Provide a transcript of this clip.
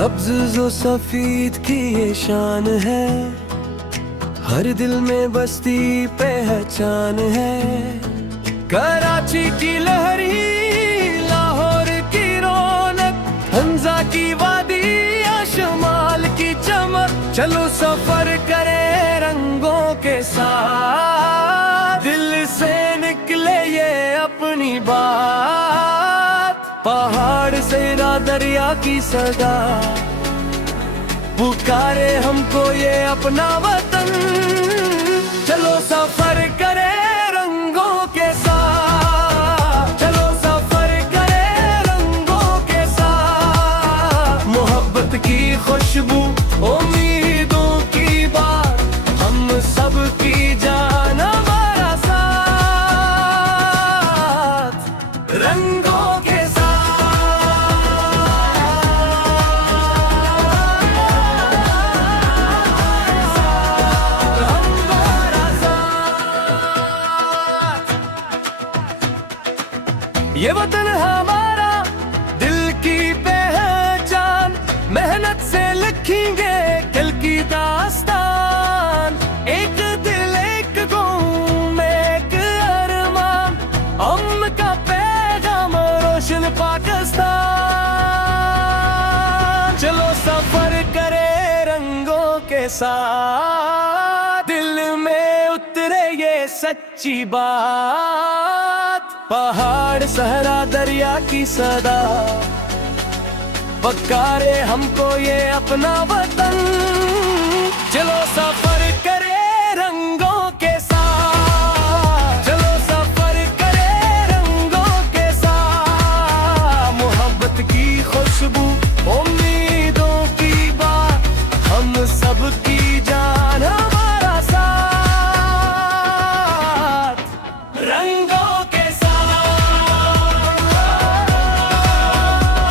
सब्ज जो सफीद की ये शान है, हर दिल में बसती पहचान है। कराची की लहरी, लाहौर की रौनक, हंजा की वादी या शमाल की चमक। चलो सफर करें रंगों के साथ, दिल से निकले ये अपनी बात। पहाड़ से ना दरिया की सदा, पुकारे हमको ये अपना वतन। चलो सफर करें रंगों के साथ, चलो सफर करें रंगों के साथ। मोहब्बत की खुशबू, उम्मीदों की बात, हम सब की जान हमारा साथ। रंगों के ये वतन हमारा, दिल की पहचान। मेहनत से लिखेंगे कल की दास्तान। एक दिल एक कौम एक अरमान, अम्न का पैगाम रोशन पाकिस्तान। चलो सफर करे रंगों के साथ, दिल में उतरे ये सच्ची बात। पहाड़ सहरा दरिया की सदा, पकारे हमको ये अपना वतन। चलो सफर